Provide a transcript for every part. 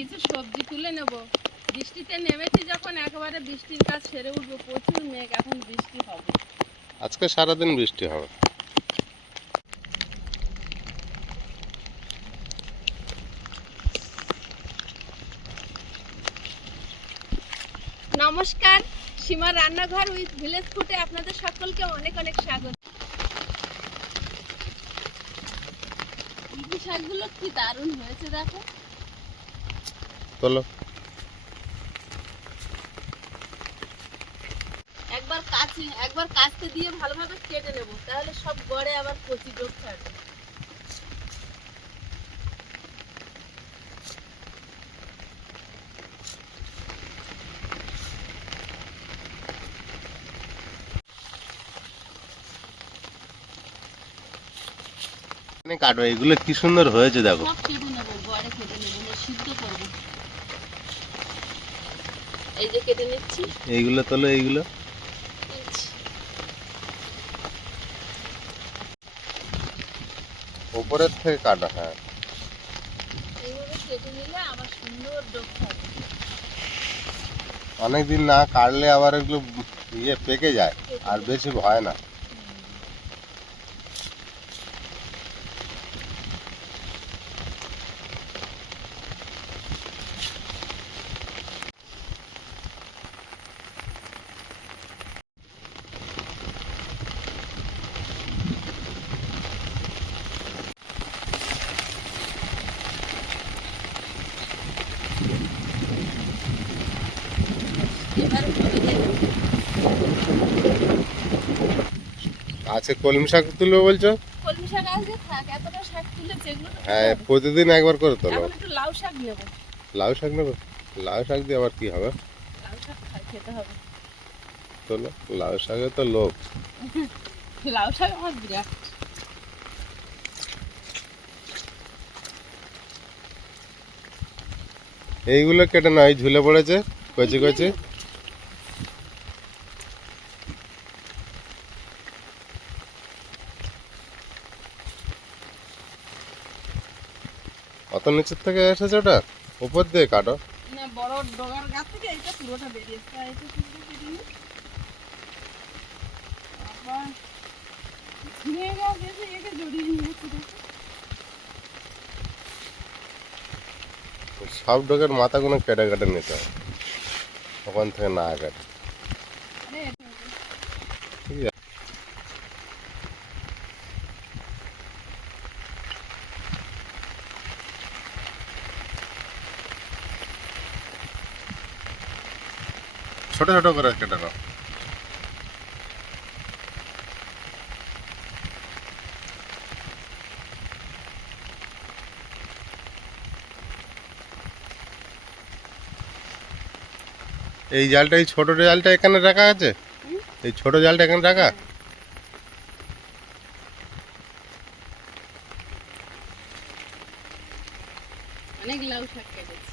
কিছু সবজি তুলে নেব। বৃষ্টিতে নেমেছি যখন একেবারে বৃষ্টির কাজ সেরে উঠবো। প্রচুর মেঘ এখন বৃষ্টি হবে। আজকে সারাদিন বৃষ্টি হবে। নমস্কার সীমার রান্নাঘর উইথ ভিলেজ ফুটে আপনাদের সকলকে অনেক অনেক স্বাগত। শাকগুলো কি দারুণ হয়েছে দেখো। চলো। একবার কাচি একবার কাচতে দিয়ে ভালোভাবে কেটে নেব তাহলে সব গড়ে আবার কচি ডোক থাকবে। কাটো এগুলো কি সুন্দর হয়েছে দেখো সব কেটে নেব গড়ে কেটে নেব না সিদ্ধ করব এই যে কেটে নিচ্ছি। এইগুলো তোলো এইগুলো। উপরের থেকে কাটা হ্যাঁ। এইভাবে কেটে নিলে আবার সুন্দর ডোক থাকবে অনেকদিন না কাটলে আবার এগুলো ইয়ে পেকে যায় আর বেশি হয় না। আছে কলমি শাক তুলবে বলছো? কলমি শাক আছে থাক এতটা শাক তুলেছে এগুলো তো হ্যাঁ প্রতিদিন একবার করে তোলো একটু লাউ শাক নেব। লাউ শাক নেবে? লাউ শাক দিয়ে আবার কি হবে? লাউ শাক খেতে হবে। তোলো লাউ শাকে তো লোক লাউ শাক আমার বিরাট। এইগুলো কেটে নয় ঝুলে পড়েছে কচি কচি। অত নিচের থেকে এসেছে ওটা? উপর দিয়ে কাটো। না বড় ডগার গাছ থেকে এটা পুরোটা বেরিয়েছে। এটা পুরোটা বেরিয়ে আবার ঝিঙে গাছ এসে একে জড়িয়ে নিয়েছে সব ডোকের মাথাগুলো কেটে কেটে নিতে হয়। ওখান থেকে না কাটে আরে এটা ঠিক আছে ছোট ছোট করে কেটে নাও এই জালটা এই ছোট জালটা এখানে রাখা আছে? এই ছোট জালটা এখানে রাখা অনেক লাউ শাক কেটেছি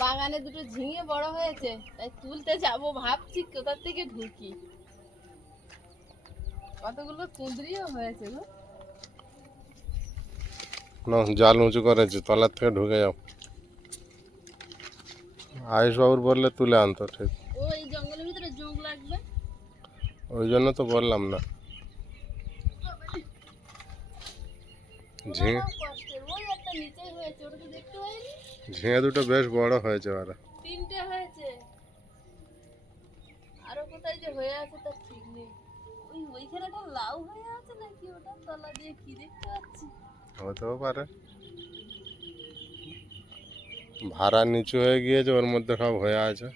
বাগানে দুটো ঝিঙে বড় হয়েছে? তাই তুলতে যাব ভাবছি কোথা থেকে ঢুকি? কতগুলো কুঁদরিও হয়েছে গো। না জাল উঁচু করেছে তলার থেকে ঢুকে যাও। আয়ুষ বাবুর বললে তুলে আনতো ঠিক। ও জঙ্গলের ভিতরে জোঁক লাগবে? ওই জন্য তো বললাম না। ঝিঙে ঝিঙে দুটো বেশ বড় হয়েছে ওরা তিনটে হয়েছে আরও কোথায় যে হয়ে আছে ঠিক নেই। ওই ওইখানে একটা লাউ হয়ে আছে নাকি? ওটা তলা দিয়ে কি দেখতে পাচ্ছি? হতেও পারে। ভাড়া নিচু হয়ে গিয়েছে, ওর মধ্যে সব হয়ে আছে।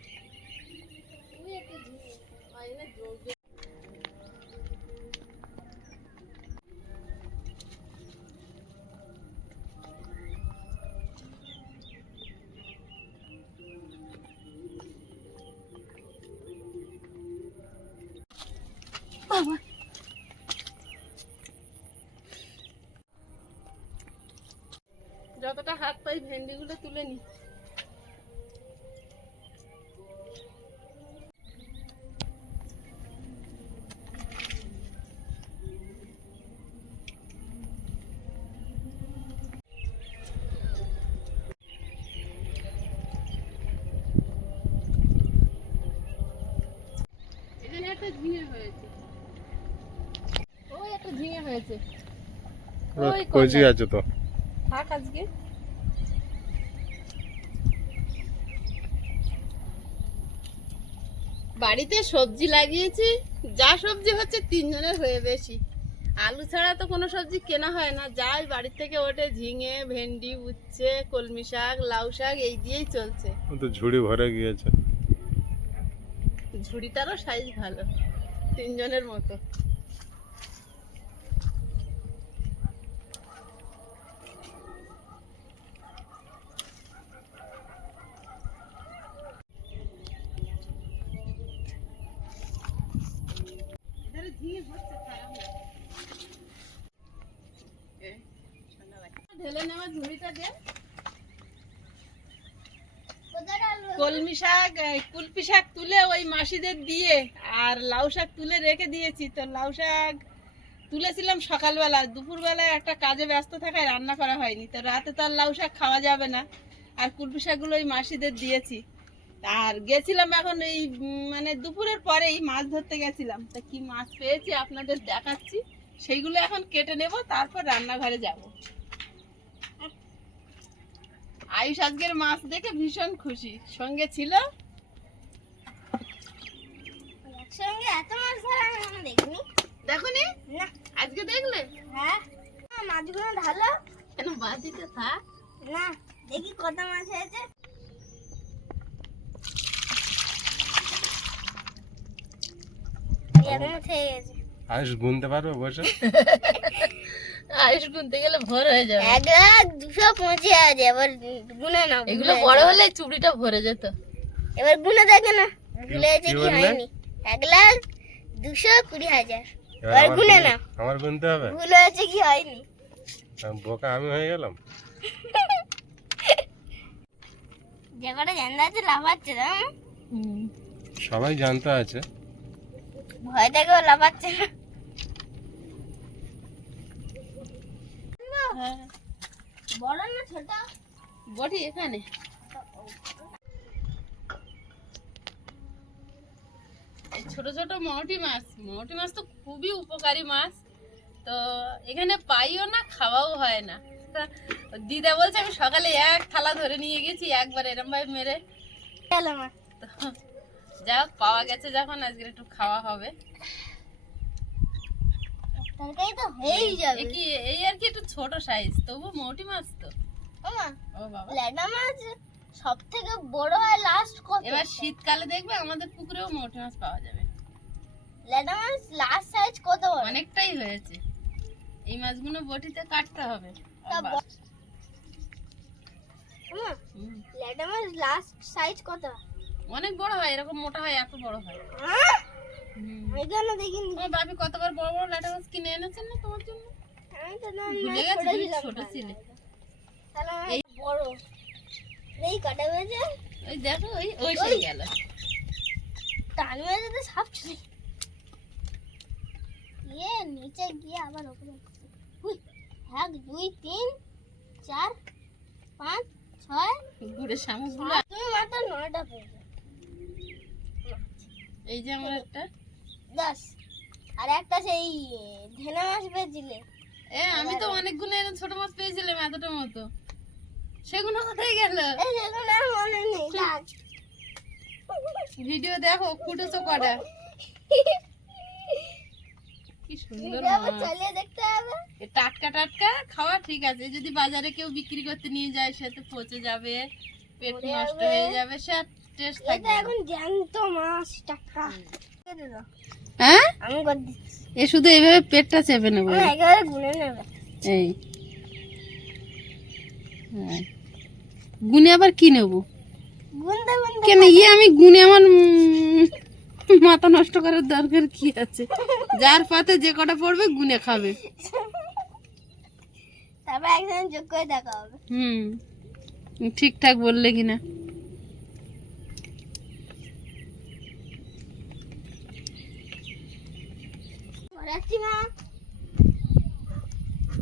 ওই একটা ঝিঙে হয়েছে। ওই কচি আছে তো? থাক আজকে। বাড়িতে সবজি লাগিয়েছি যা সবজি হচ্ছে তিনজনের হয়ে বেশি। আলু ছাড়া তো কোনো সবজি কেনা হয় না। যাই বাড়ির থেকে ওঠে ঝিঙে ভেন্ডি উচ্ছে কলমি শাক লাউ শাক এই দিয়েই চলছে। তো ঝুড়ি ভরে গিয়েছে। ঝুড়িটারও সাইজ ভালো। তিনজনের মতো ঢেলে নেওয়া ঝুড়িটা দে কলমি শাক কুলপি শাক তুলে ওই মাসিদের দিয়ে আর লাউ শাক তুলে রেখে দিয়েছি। তো লাউ শাক তুলেছিলাম সকালবেলা। দুপুরবেলায় একটা কাজে ব্যস্ত থাকায় রান্না করা হয়নি। তো রাতে তো আর লাউ শাক খাওয়া যাবে না। আর কুলপি শাকগুলো ওই মাসিদের দিয়েছি। আর গেছিলাম এখন এই মানে দুপুরের পরেই মাছ ধরতে গেছিলাম। তা কি মাছ পেয়েছি আপনাদের দেখাচ্ছি। সেইগুলো এখন কেটে নেব, তারপর রান্নাঘরে যাব। আয়ুষ আজকের মাছ দেখে ভীষণ খুশি। সঙ্গে ছিল? একসঙ্গে এত মাছ ধরা আমি এখনও দেখিনি। দেখুনি? না। আজকে দেখলে? হ্যাঁ। মাছগুলো ঢালো কেন বাদিতে থাক? না দেখি কত মাছ হয়েছে। আয়ুষ গুনতে পারবে বসে? আয়ুষ গুনতে গেলে ভোর হয়ে যাবে। এক লাখ দুশো পঁচিশ আছে এবার গুনে নাও এগুলো বড় হলে চুড়িটা ভরে যেত। এবার গুনে দেখে না ভুলে গেছে কি হয়নি। এক লাখ দুশো কুড়ি হাজার এবার গুনে নাও। আমার গুনতে হবে? ভুল হয়েছে কি হয়নি। বোকা আমি হয়ে গেলাম? যে কটা জানতে আছে লাফাচ্ছে না? সবাই জানতে আছে। ভয় থেকেও লাফাচ্ছে না হ্যাঁ বড় না ছোট? বটি এখানে। এই ছোট ছোট মৌটি মাছ। মৌটি মাছ তো খুবই উপকারী মাছ। তো এখানে পাইও না খাওয়াও হয় না। দিদা বলছে আমি সকালে এক থালা ধরে নিয়ে গেছি একবার এরম ভাবে মেরে। যা পাওয়া গেছে যখন আজকে একটু খাওয়া হবে। তরকারি তো হয়েই যাবে। কি এই আর কি একটু ছোট সাইজ তবু মৌটি মাছ তো। ও বাবা। ল্যাডা মাছ সব থেকে বড় হয় লাস্ট কত? এবার শীতকালে দেখবে আমাদের পুকুরেও মৌটি মাছ পাওয়া যাবে। মাছ লাস্ট সাইজ কত বড়? অনেকটাই হয়েছে। এই মাছগুলো বটিতে কাটতে হবে। ল্যাডা মাছ লাস্ট সাইজ কত? অনেক বড় হয় এরকম মোটা হয় এত বড় হয়। এখানে দেখিনি। তোমার বাপি কতবার বড় বড় ল্যাটা মাছ কিনে এনেছেন না তোমার জন্য? আমি তো না ভুলে গেছি ছোট ছিলে। তাহলে এই- বড়। এই কাটা হয়েছে ওই দেখো ওই ওই সেই গেল। টান মেরে তো সাপ চলে ইয়ে নিচে গিয়ে আবার ওপরে হুই, এক দুই তিন চার পাঁচ ছয় ঘুরে শামুকগুলো তুমি মাত্র নয়টা পেয়েছ এই যে আমার একটা দশ আর একটা সেই ধেনা মাছ পেয়েছিলে। এ আমি তো অনেকগুলো এরকম ছোট মাছ পেয়েছিলাম এতটা মতো। সেগুলো কোথায় গেল? এই মনে নেই থাক। ভিডিও দেখো ফুটেছো কটা? কি সুন্দর চালিয়ে দেখতে হবে। টাটকা টাটকা খাওয়া ঠিক আছে যদি বাজারে কেউ বিক্রি করতে নিয়ে যায় সে তো পচে যাবে পেট নষ্ট হয়ে যাবে সে টেস্ট থাকবে এখন জ্যান্ত মাছ টাকা হ্যাঁ? এ শুধু এইভাবে পেটটা চেপে নেব। এই। হ্যাঁ। গুনে আবার কি নেব? কেন ইয়ে আমি গুনে আমার মাথা নষ্ট করার দরকার কি আছে? যার পাতে যে কটা পড়বে গুনে খাবে। তারপর একজন যোগ করে দেখা হবে। হুম। ঠিকঠাক বললে কিনা। রাখছি মা।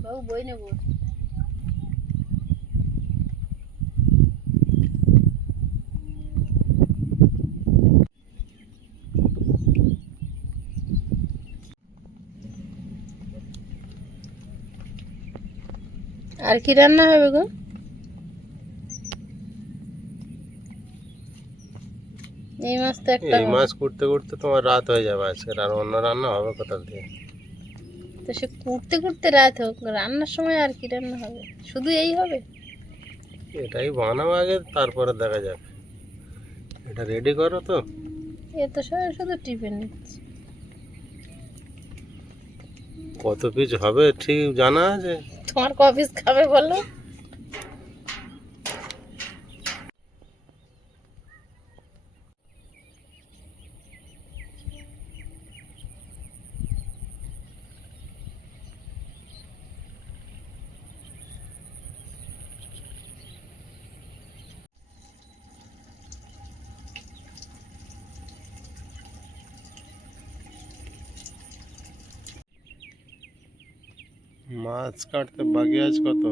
বউ বই নেব। আর কি রান্না হবে গো? তো একটা এই মাছ করতে করতে তোমার রাত হয়ে যাবে আজকে আর অন্য রান্না হবে কোথা দিয়ে? তো সে কুটতে কুটতে রাত হোক রান্নার সময় আর কি রান্না হবে? শুধু এই হবে? এটাই বানাবো আগে তারপরে দেখা যাবে এটা রেডি করো তো। এ তো সবাই শুধু টিফিন নিচ্ছে। কত পিস হবে ঠিক জানা আছে? তোমার কফিস খাবে বলো? মাছ কাটতে, বাকি আছে কত?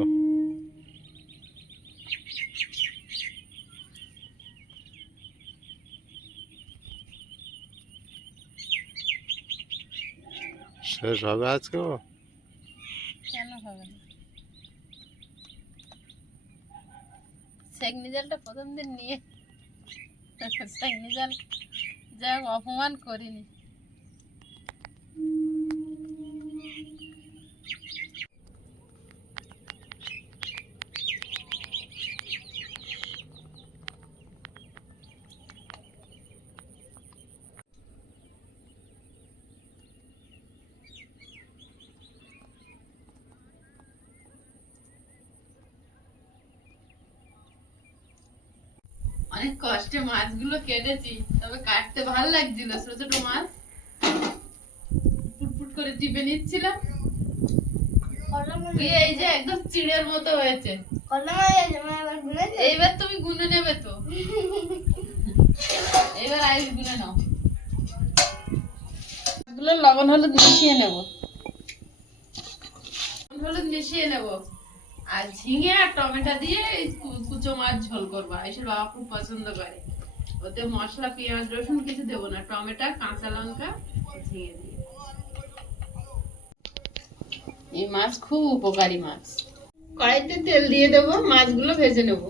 শেষ হবে হবে না? প্রথম দিন নিয়ে শেখ নিজাল যা হোক, অপমান করিনি। অনেক কষ্টে মাছগুলো কেটেছি তবে কাটতে ভালো লাগছিল ছোট ছোট মাছ। ফুটফুট করে টিপে নিচ্ছিলাম এই যে একদম চিড়ের মতো হয়েছে। হয়ে মানে এইবার তুমি গুনে নেবে তো। এবার আইস গুনে নাও। লবণ হলুদ মিশিয়ে নেব। লবণ হলুদ মিশিয়ে নেব। আর ঝিঙে আর টমেটো দিয়ে কুচো মাছ ঝোল করবা। এসব বাবা খুব পছন্দ করে। ওতে মশলা, পেঁয়াজ, রসুন কিছু দেবো না। টমেটো, কাঁচা লঙ্কা, ঝিঙে দিয়ে। এই মাছ খুব উপকারী মাছ। কড়াইতে তেল দিয়ে দেবো, মাছগুলো ভেজে নেব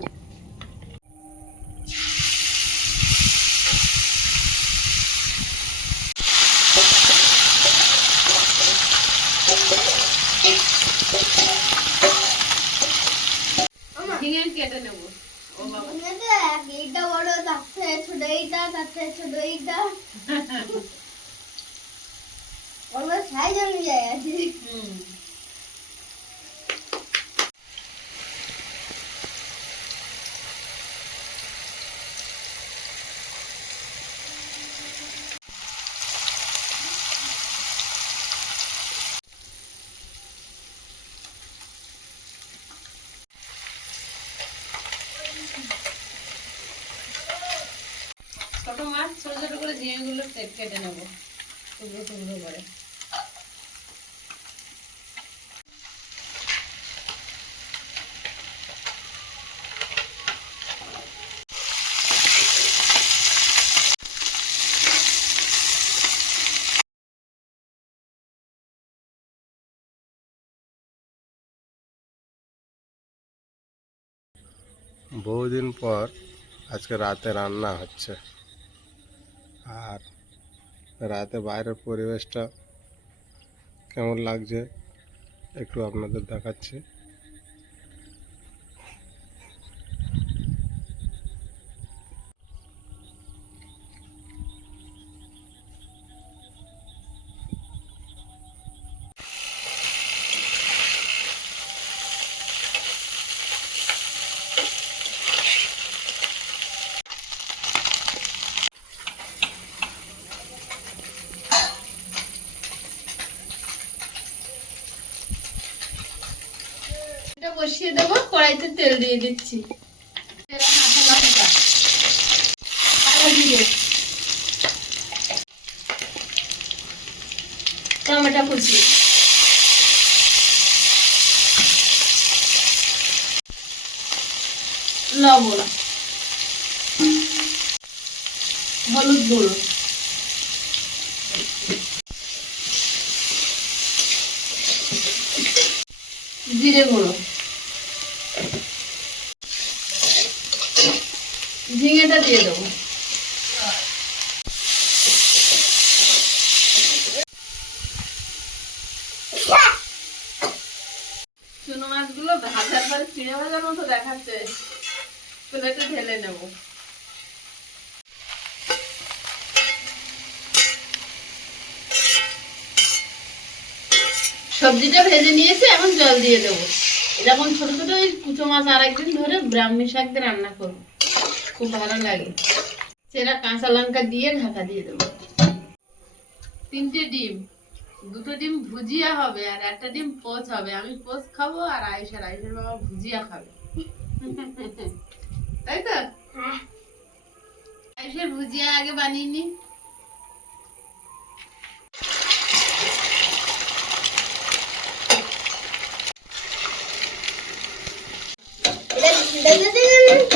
ঝিঙে কেটে নেব ও বাবা গুনেছে এক এইটা বড় তার থেকে ছোট এইটা তার থেকে ছোট এইটা অন্য সাইজ অনুযায়ী আছে হুম ছোট মাছ ছোট ছোট করে ঝিঙেগুলো কেটে নেব। টুকরো টুকরো করে বহুদিন পর আজকে রাতে রান্না হচ্ছে। আর রাতে বাইরের পরিবেশটা কেমন লাগছে একটু আপনাদের দেখাচ্ছি। বসিয়ে দেবো কড়াইতে তেল দিয়ে দিচ্ছি। তেলে কাঁচা। লঙ্কা, কালো জিরে, ঝিঙেটা দিয়ে দেবো। চুনো দেখাচ্ছে। সবজিটা ভেজে নিয়েছে এখন জল দিয়ে দেবো। এরকম ছোট ছোট ওই কুচো মাছ আর একদিন ধরে ব্রাহ্মী শাক দিয়ে রান্না করব। খুব ভালো লাগে। সেটা কাঁচা লঙ্কা দিয়ে ঢাকা দিয়ে দেবো। তিনটে ডিম। দুটো ডিম ভুজিয়া হবে আর একটা ডিম পোচ হবে। আমি পোচ খাব আর আয়ুষের আয়ুষের বাবা ভুজিয়া খাবে। তাই তো? হ্যাঁ। আয়ুষের ভুজিয়া আগে বানিয়ে নি। দেখে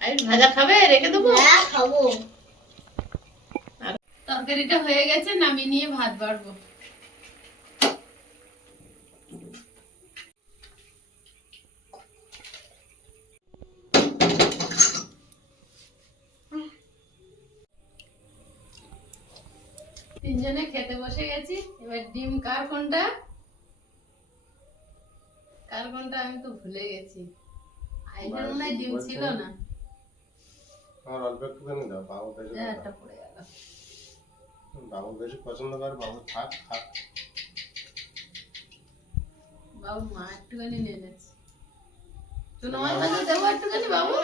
আর ভাজা খাবে? রেখে দেবো? হ্যাঁ খাব। তরকারিটা হয়ে গেছে নামিয়ে নিয়ে ভাত বাড়বো। তিনজনে খেতে বসে গেছি। এবার ডিম কার কোনটা? কার কোনটা আমি তো ভুলে গেছি। আইনের মনে হয় ডিম ছিল না। আমার অল্প একটুখানি দাও বাবু বেশি একটা পড়ে গেল। বাবু বেশি পছন্দ করে বাবু থাক থাক। বাবু মা একটুখানি নিয়ে যাচ্ছে। চুনো মাছ দেবো একটুখানি বাবু?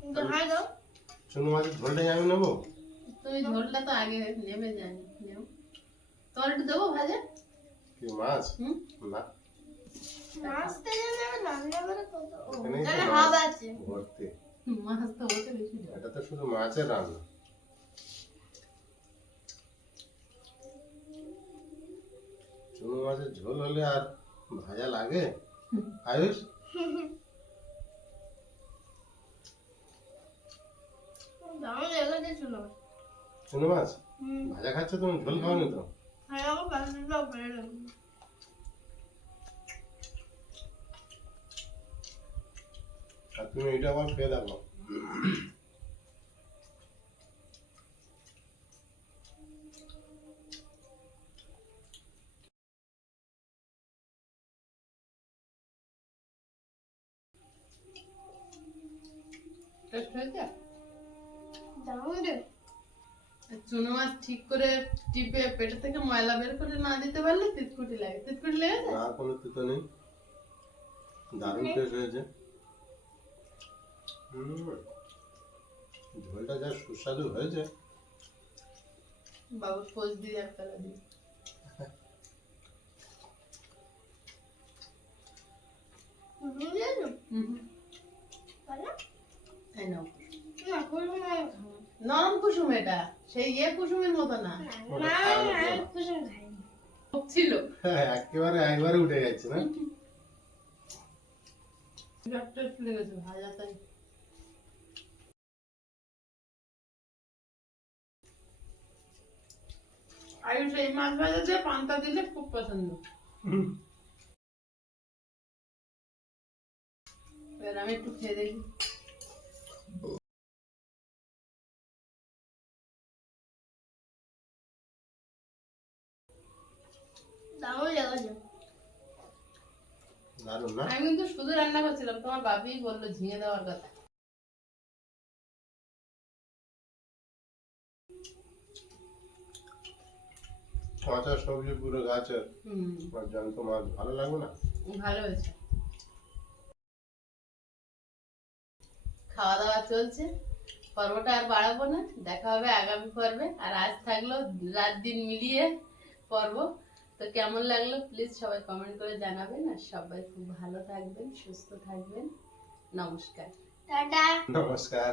কিন্তু হয় চুনো মাছের ঝোলটাই আমি নেব? তুমি ঝোলটা তো আগে নেবে জানি নেও। তোমার একটু দেবো ভাজা? কি মাছ? হুম। না। তো মাছ হাব মাছ তো ওতে বেশি দেবো এটা তো শুধু মাছের রান্না। চুনো মাছের ঝোল হলে আর ভাজা লাগে? আয়ুষ? চুনো মাছ। ভাজা খাচ্ছ তুমি? ঝোল খাওনি তো? হ্যাঁ আর তুমি এটা আবার খেয়ে দেখো। টেস্ট হয়েছে রে। চুনো মাছ ঠিক করে টিপে পেটে থেকে ময়লা বের করে না দিতে পারলে তিতকুটি লাগে। তিতকুটি লেগেছে? না কোনো তিতো নেই। দারুণ টেস্ট হয়েছে। ঝোলটা যা সুস্বাদু হয়েছে। বাবুর পোজ দিয়ে একটা দিই বুঝলি হুম নাও নরম কুসুম এটা। সেই ইয়ে কুসুমের মতো না। ছিল। হ্যাঁ, একেবারে একবারে উঠে গেছে না? ভাজা তাই। আয়ুষ এই মাছ ভাজা দিয়ে পান্তা দিলে খুব পছন্দ। এবার আমি একটু খেয়ে দেখি। দাম লেগেছে দারুণ না? আমি কিন্তু শুধু রান্না করছিলাম তোমার বাবি বলল ঝিঙে দেওয়ার কথা। কাঁচা সবজি পুরো গাছের হুম। আর জ্যান্ত মাছ ভালো লাগবে না? ভালো হয়েছে। খাওয়া দাওয়া চলছে পর্বটা আর বাড়াবো না দেখা হবে আগামী পর্বে আর আজ থাকল রাত দিন মিলিয়ে পর্ব। তো কেমন লাগল? প্লিজ সবাই কমেন্ট করে জানাবেন আর সবাই খুব ভালো থাকবেন সুস্থ থাকবেন। নমস্কার। টাটা। নমস্কার।